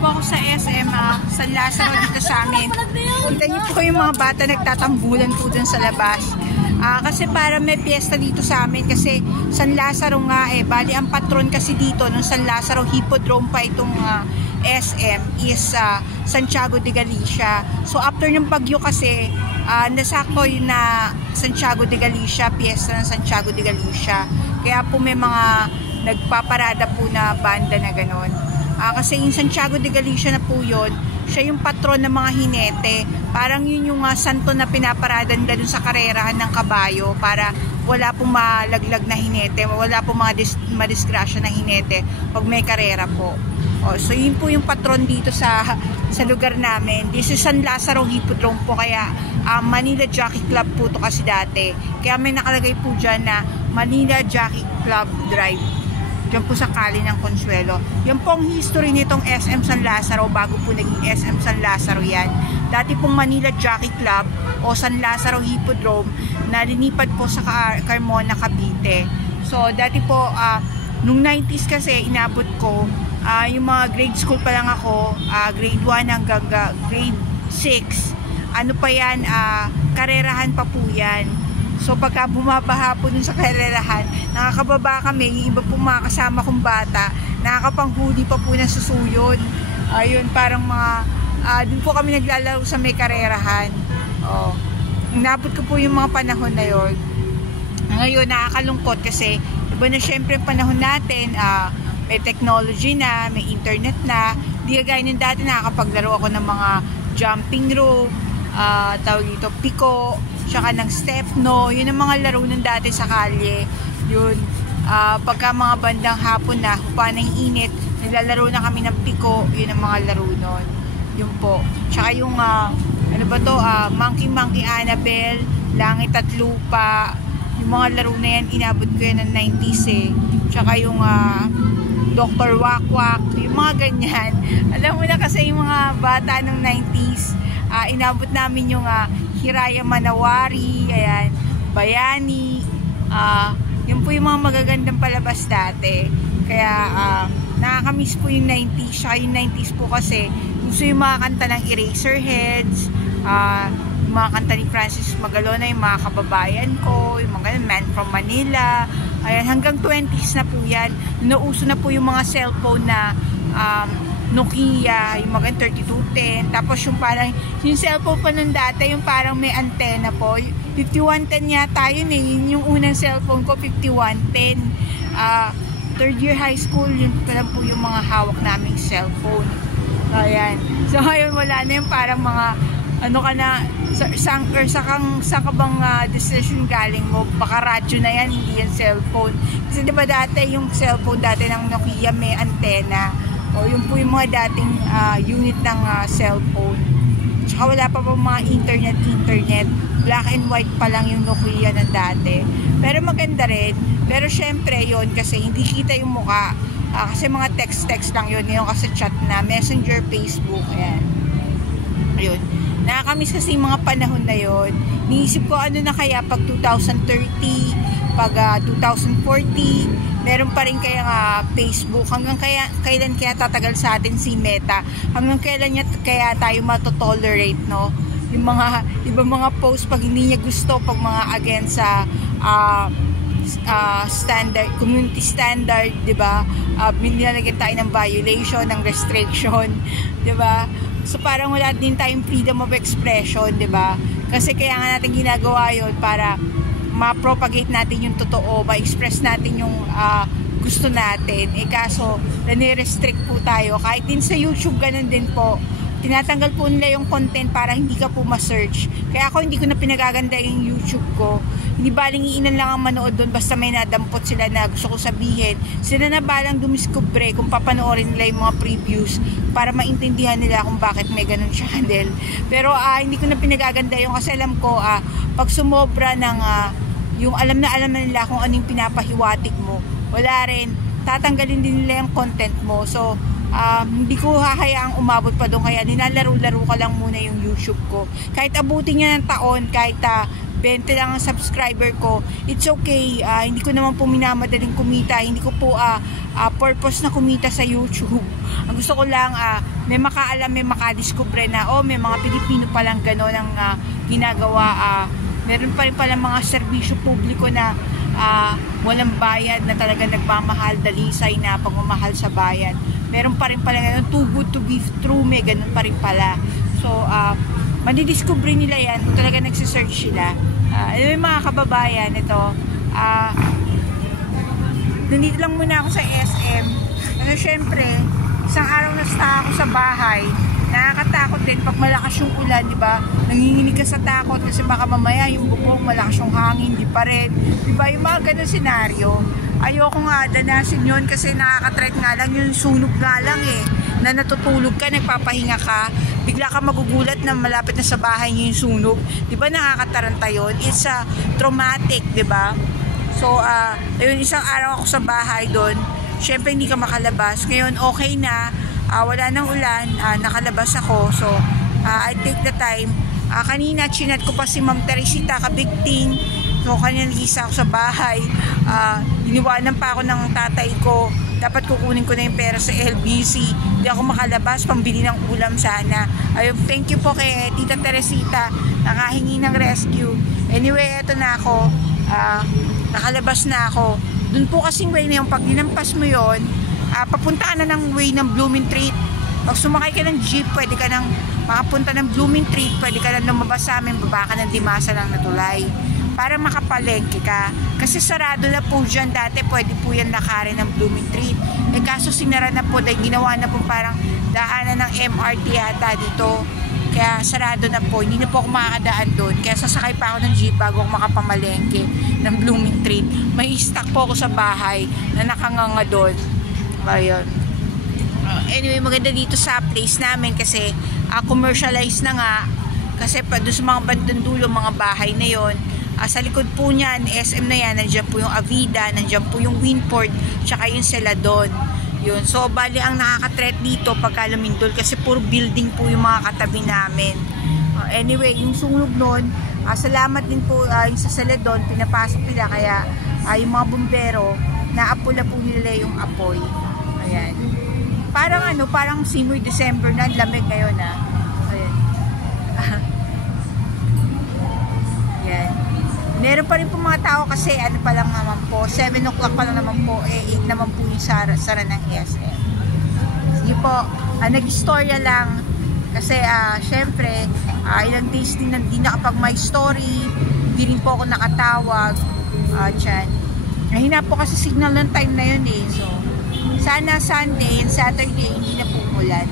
po ako sa SM, San Lazaro dito sa amin. Kita niyo po yung mga bata nagtatambulan po dun sa labas. Kasi para may piyesta dito sa amin kasi San Lazaro nga bali ang patron kasi dito ng San Lazaro Hippodrome pa itong SM is Santiago de Galicia. So after ng bagyo kasi nasako yun na Santiago de Galicia, piyesta ng Santiago de Galicia. Kaya po may mga nagpaparada po na banda na ganon. Kasi yung Santiago de Galicia na po yun, siya yung patron ng mga hinete. Parang yun yung santo na pinaparadan dun sa karerahan ng kabayo para wala pong malaglag na hinete, wala pong mga madisgrasya na hinete pag may karera po. So yun po yung patron dito sa lugar namin. This is San Lazaro Hippodrome po, kaya Manila Jockey Club po to kasi dati. Kaya may nakalagay po dyan na Manila Jockey Club Drive. Diyan po sa Kali ng Consuelo. Yan po ang history nitong SM San Lazaro bago po naging SM San Lazaro yan. Dati pong Manila Jockey Club o San Lazaro Hippodrome na linipad po sa Carmona, Cavite. So dati po, nung 90s kasi inabot ko, yung mga grade school pa lang ako, grade 1 hanggang grade 6, ano pa yan, karerahan pa po yan. So pagka bumabaha po dun sa karerahan, nakakababa kami, yung iba po mga kasama kong bata, nakakapanghuli pa po ng susuyod. Ayun, parang mga, dun po kami naglalaro sa may karerahan. Inabot ko po yung mga panahon na yun. Ngayon, nakakalungkot kasi, iba na syempre yung panahon natin, may technology na, may internet na, di gaya ng dati nakakapaglaro ako ng mga jumping rope, tawag dito, piko, tsaka ng stepno, yun ang mga laro ng dati sa kalye. Yun, pagka mga bandang hapon na, hupa ng init, nilalaro na kami ng piko, yun ang mga laro nun. Yun po. Tsaka yung, ano ba to, Monkey Monkey Annabelle, Langit at Lupa, yung mga laro na yan, inabot ko yan ng 90s Tsaka yung, Dr. Wakwak, yung mga ganyan. Alam mo na kasi yung mga bata ng 90s, inabot namin yung, Hiraya Manawari, ayan, Bayani, yun po yung mga magagandang palabas dati. Kaya nakakamiss po yung 90s, saka yung 90s po kasi gusto yung mga kanta ng Eraserheads, yung mga kanta ni Francis Magalona, yung mga kababayan ko, yung mga Man from Manila, ayan, hanggang 20s na po yan. Nauso na po yung mga cellphone na Nokia, yung mga 3210, tapos yung parang, yung cellphone pa nun dati, yung parang may antena po, 5110 yata yun yun yung unang cellphone ko, 5110, third year high school, yun pa lang po yung mga hawak naming cellphone. Ayan, so ngayon wala na yung parang mga, ano ka na, saan ka bang destination galing mo, baka radyo na yan, hindi yan cellphone, kasi diba dati yung cellphone dati ng Nokia may antena, o yun po yung mga dating unit ng cellphone. Tsaka wala pa po mga internet, black and white pa lang yung Nokia ng dati, pero maganda rin. Pero syempre yun kasi hindi kita yung mukha, kasi mga text lang yun kasi chat na, messenger, Facebook, ayan. Ayun, nakakamiss kasi yung mga panahon na yun. Niisip ko ano na kaya pag 2030, pag 2040, meron pa rin kaya Facebook, hanggang kailan kaya tatagal sa atin si Meta, hanggang kailan niya kaya tayo matotolerate, no? Yung mga ibang mga post pag hindi niya gusto, pag mga against sa standard, community standard, di ba? Nilalagyan tayo ng violation, ng restriction, di ba? So parang wala din tayong freedom of expression, di ba? Kasi kaya nga natin ginagawa yun para ma-propagate natin yung totoo, ma-express natin yung gusto natin. Kaso, nani-restrict po tayo. Kahit din sa YouTube, ganun din po. Tinatanggal po nila yung content para hindi ka po ma-search. Kaya ako hindi ko na pinagaganda yung YouTube ko. Hindi baling iinan lang ang manood doon basta may nadampot sila na gusto ko sabihin. Sila na balang dumiskubre kung papanoorin nila yung mga previews para maintindihan nila kung bakit may ganun channel. Pero hindi ko na pinagaganda yung kasi alam ko pag sumobra ng yung alam na nila kung anong pinapahiwatig mo, wala rin, tatanggalin din nila yung content mo. So hindi ko hahayaang umabot pa doon, kaya nilalaro-laro ka lang muna yung YouTube ko. Kahit abutin niya ng taon, kahit 20 lang ang subscriber ko, it's okay. Hindi ko naman po minamadaling kumita, hindi ko po purpose na kumita sa YouTube. Ang gusto ko lang, may makaalam, may makadiskubre na, may mga Pilipino palang gano'n ang ginagawa. Meron pa rin pala mga serbisyo publiko na walang bayad, na talaga nagmamahal, dalisay na pagmamahal sa bayan. Meron pa rin pala ganun, too good to be true, may ganun pa rin pala. So, madidiscover nila yan, talaga nagsisearch sila. Yung mga kababayan, ito, nandito lang muna ako sa SM. Kasi syempre, isang araw na ako sa bahay, nakakatakot din pag malakas yung ulan, di ba? Nanginginig ka sa takot kasi baka mamaya yung bubong, malakas yung hangin, di pa rin. Di ba? Yung mga ganun senaryo. Ayoko nga danasin yun kasi nakaka-threat nga lang yung sunog nga lang na natutulog ka, nagpapahinga ka, bigla ka magugulat na malapit na sa bahay niyo yung sunog. Di ba nakakataranta yun? It's traumatic, di ba? So, ayun, isang araw ako sa bahay doon. Syempre hindi ka makalabas. Ngayon, okay na. Wala nang ulan. Nakalabas ako. So, I take the time. Kanina, chinat ko pa si Ma'am Teresita, kabigting. So, kanina nag-isa ako sa bahay. Iniwanan pa ako ng tatay ko. Dapat kukunin ko na yung pera sa LBC. Hindi ako makalabas, pambili ng ulam sana. Ayun, thank you po kay Tita Teresita, nakahingi ng rescue. Anyway, eto na ako. Nakalabas na ako. Doon po kasing way na yung pag dinampas mo yun, papunta ka na ng way ng Blooming Treat. Pag sumakay ka ng jeep, pwede ka nang makapunta ng Blooming Treat, pwede ka nang lumabas sa amin, baba ka ng Dimasa lang na tulay para makapalengke ka. Kasi sarado na po dyan dati, pwede po yan lakarin ng Blooming Treat. Kaso sinara na po dahil ginawa na po parang daanan ng MRT yata dito. Kaya sarado na po, hindi na po ako makakadaan doon. Kaya sasakay pa ako ng jeep bago ako makapamalengke ng Blooming Treat. May stock po ako sa bahay na nakanganga doon. Ayun. Anyway, maganda dito sa place namin kasi commercialized na nga. Kasi pa doon sa mga bandang dulo, mga bahay na yon. Sa likod po niyan, SM na yan, nandiyan po yung Avida, nandiyan po yung Winport, tsaka yung Celadon. Yun. So, bali ang nakaka-threat dito pagka lumindol kasi puro building po yung mga katabi namin. Anyway, yung sunog nun, salamat din po yung sa Celadon, pinapasok nila kaya yung mga bumbero, naapula po nila yung apoy. Ayan. Parang simoy December na, lamig ngayon Ayan. Ayan. Meron pa rin po mga tao kasi pa lang naman po, 7 o'clock pa lang naman po, 8 naman po yung sara ng SM. Sige po, nag-istorya lang kasi syempre, ilang days din hindi nakapag my story, hindi rin po ako nakatawag. Tiyan. Nahina po kasi signal ng time na yun So, sana Sunday and Saturday hindi na po umulan.